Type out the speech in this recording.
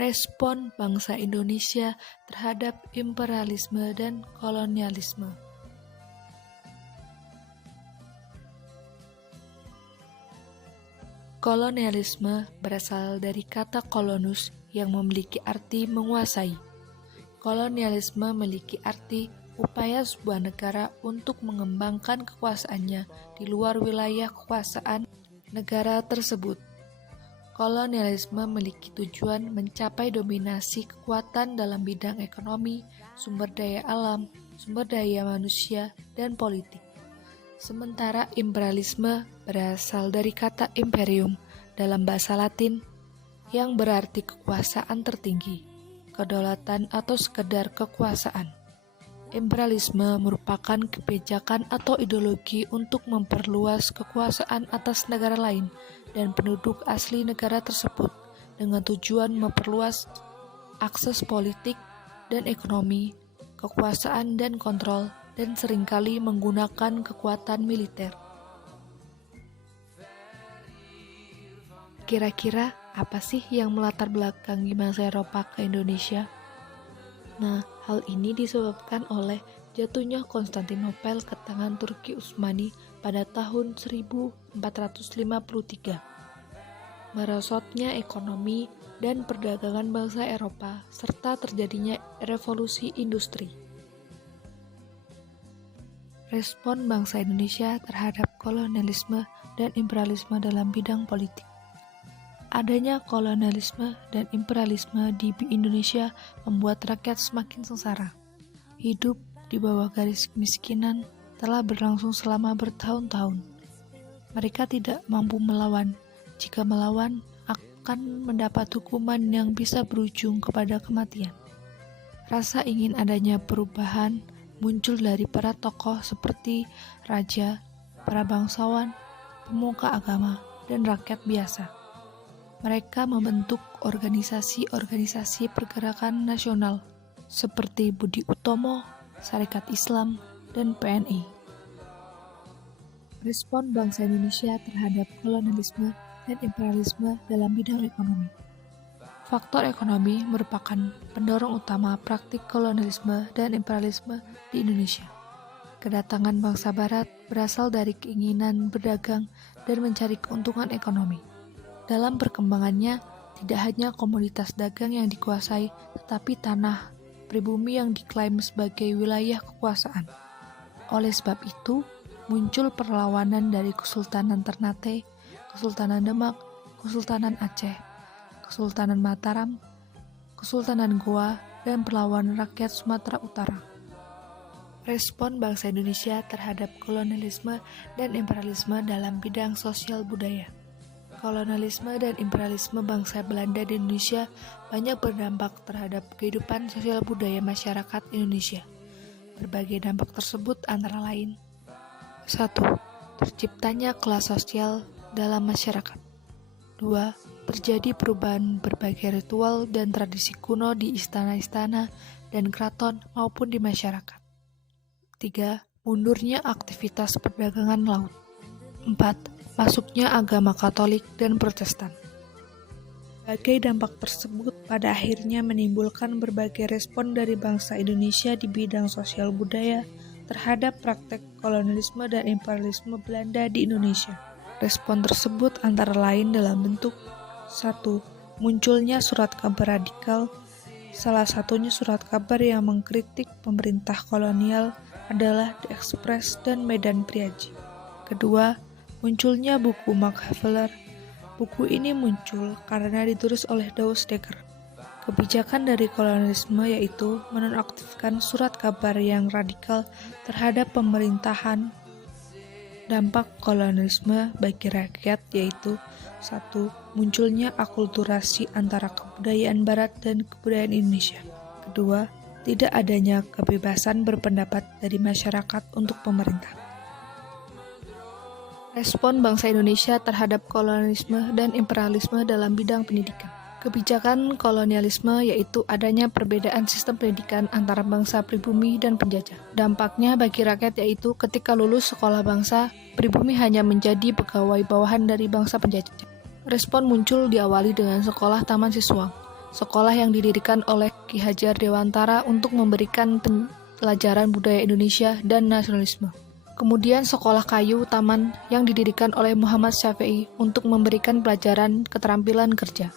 Respon bangsa Indonesia terhadap imperialisme dan kolonialisme. Kolonialisme berasal dari kata kolonus yang memiliki arti menguasai. Kolonialisme memiliki arti upaya sebuah negara untuk mengembangkan kekuasaannya di luar wilayah kekuasaan negara tersebut. Kolonialisme memiliki tujuan mencapai dominasi kekuatan dalam bidang ekonomi, sumber daya alam, sumber daya manusia, dan politik. Sementara imperialisme berasal dari kata imperium dalam bahasa Latin yang berarti kekuasaan tertinggi, kedaulatan atau sekedar kekuasaan. Imperialisme merupakan kebijakan atau ideologi untuk memperluas kekuasaan atas negara lain dan penduduk asli negara tersebut dengan tujuan memperluas akses politik dan ekonomi, kekuasaan dan kontrol, dan seringkali menggunakan kekuatan militer. Kira-kira apa sih yang melatar belakangi bangsa Eropa ke Indonesia? Nah, hal ini disebabkan oleh jatuhnya Konstantinopel ke tangan Turki Utsmani pada tahun 1453, merosotnya ekonomi dan perdagangan bangsa Eropa, serta terjadinya revolusi industri. Respon bangsa Indonesia terhadap kolonialisme dan imperialisme dalam bidang politik. Adanya kolonialisme dan imperialisme di Indonesia membuat rakyat semakin sengsara. Hidup di bawah garis kemiskinan telah berlangsung selama bertahun-tahun. Mereka tidak mampu melawan. Jika melawan, akan mendapat hukuman yang bisa berujung kepada kematian. Rasa ingin adanya perubahan muncul dari para tokoh seperti raja, para bangsawan, pemuka agama, dan rakyat biasa. Mereka membentuk organisasi-organisasi pergerakan nasional seperti Budi Utomo, Sarekat Islam, dan PNI. Respon bangsa Indonesia terhadap kolonialisme dan imperialisme dalam bidang ekonomi. Faktor ekonomi merupakan pendorong utama praktik kolonialisme dan imperialisme di Indonesia. Kedatangan bangsa Barat berasal dari keinginan berdagang dan mencari keuntungan ekonomi. Dalam perkembangannya, tidak hanya komoditas dagang yang dikuasai, tetapi tanah pribumi yang diklaim sebagai wilayah kekuasaan. Oleh sebab itu, muncul perlawanan dari Kesultanan Ternate, Kesultanan Demak, Kesultanan Aceh, Kesultanan Mataram, Kesultanan Goa, dan perlawanan rakyat Sumatera Utara. Respon bangsa Indonesia terhadap kolonialisme dan imperialisme dalam bidang sosial budaya. Kolonialisme dan imperialisme bangsa Belanda di Indonesia banyak berdampak terhadap kehidupan sosial budaya masyarakat Indonesia. Berbagai dampak tersebut antara lain: 1. Terciptanya kelas sosial dalam masyarakat. 2. Terjadi perubahan berbagai ritual dan tradisi kuno di istana-istana dan keraton maupun di masyarakat. 3. Mundurnya aktivitas perdagangan laut. 4. Masuknya agama Katolik dan Protestan. Berbagai dampak tersebut pada akhirnya menimbulkan berbagai respon dari bangsa Indonesia di bidang sosial budaya terhadap praktek kolonialisme dan imperialisme Belanda di Indonesia. Respon tersebut antara lain dalam bentuk 1. Munculnya surat kabar radikal. Salah satunya surat kabar yang mengkritik pemerintah kolonial adalah The Express dan Medan Priaji. Kedua, munculnya buku Machiavelli. Buku ini muncul karena ditulis oleh Daus Dekker. Kebijakan dari kolonialisme yaitu menonaktifkan surat kabar yang radikal terhadap pemerintahan. Dampak kolonialisme bagi rakyat yaitu 1. Munculnya akulturasi antara kebudayaan Barat dan kebudayaan Indonesia. Kedua, tidak adanya kebebasan berpendapat dari masyarakat untuk pemerintah. Respon bangsa Indonesia terhadap kolonialisme dan imperialisme dalam bidang pendidikan. Kebijakan kolonialisme yaitu adanya perbedaan sistem pendidikan antara bangsa pribumi dan penjajah. Dampaknya bagi rakyat yaitu ketika lulus sekolah bangsa, pribumi hanya menjadi pegawai bawahan dari bangsa penjajah. Respon muncul diawali dengan sekolah taman siswa. sekolah yang didirikan oleh Ki Hajar Dewantara untuk memberikan pelajaran budaya Indonesia dan nasionalisme. Kemudian sekolah kayu taman yang didirikan oleh Muhammad Syafi'i untuk memberikan pelajaran keterampilan kerja.